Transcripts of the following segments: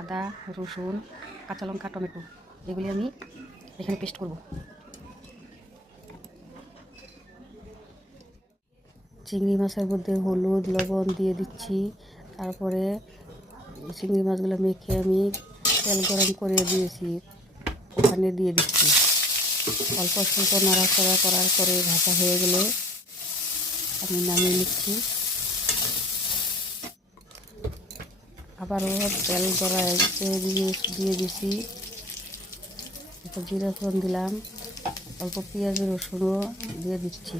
আদা, রসুন, কাঁচা লঙ্কা, টমেটো এগুলি আমি এখানে পেস্ট করব। চিংড়ি মাছের মধ্যে হলুদ লবণ দিয়ে দিচ্ছি। তারপরে চিংড়ি মাছগুলো মেখে আমি তেল গরম করে দিয়েছি, ওখানে দিয়ে দিচ্ছি। অল্প স্বল্প নাড়াচাড়া করার পরে ভাজা হয়ে গেলে আমি নামিয়ে নিচ্ছি। আবারও তেল গড়াইতে দিয়ে দিছি, একটু জিরা ফোড়ন দিলাম, অল্প পেঁয়াজ রসুনও দিয়ে দিচ্ছি।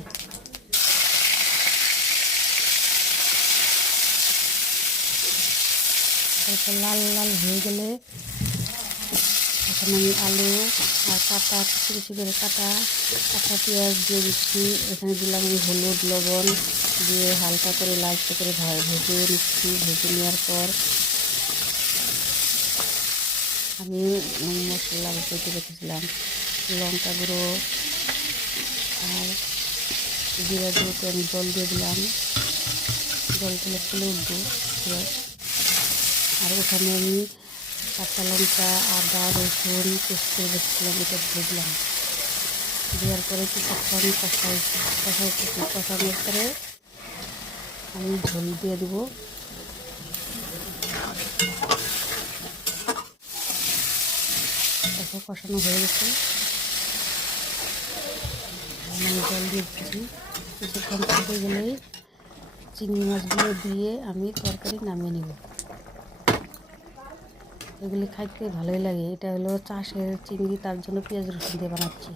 তারপর লাল লাল হয়ে গেলে এখন আমি আলু আর কাটা কুচি করে কাটা পেঁয়াজ দিয়ে দিচ্ছি। এখানে দিলাম আমি হলুদ লবণ দিয়ে হালকা করে লালচে করে ভেজে নিচ্ছি। ভেজে নেওয়ার পর আমি মশলা বেটে রেখেছিলাম, লঙ্কা গুঁড়ো আর জিরা গুঁড়োতে আমি জল দিয়ে দিলাম। জল দিলে ফুলে উঠবো। আর ওখানে আমি কাঁচা লঙ্কা আদা রসুন পেস্ট করে রেখেছিলাম, এটা দিয়ে দিলাম। দেওয়ার পরে কিছুক্ষণ কষানোর পরে আমি ঝোল দিয়ে দেবো। তারপর কষানো হয়ে গেছে, আমি জল দিয়ে দিচ্ছি। কিছুক্ষণ ফুটে গেলেই চিংড়ি মাছগুলো দিয়ে আমি তরকারি নামিয়ে নেব। এগুলি খাইতে ভালোই লাগে। এটা হলো চাষের চিংড়ি, তার জন্য পেঁয়াজ রসুন দিয়ে বানাচ্ছি।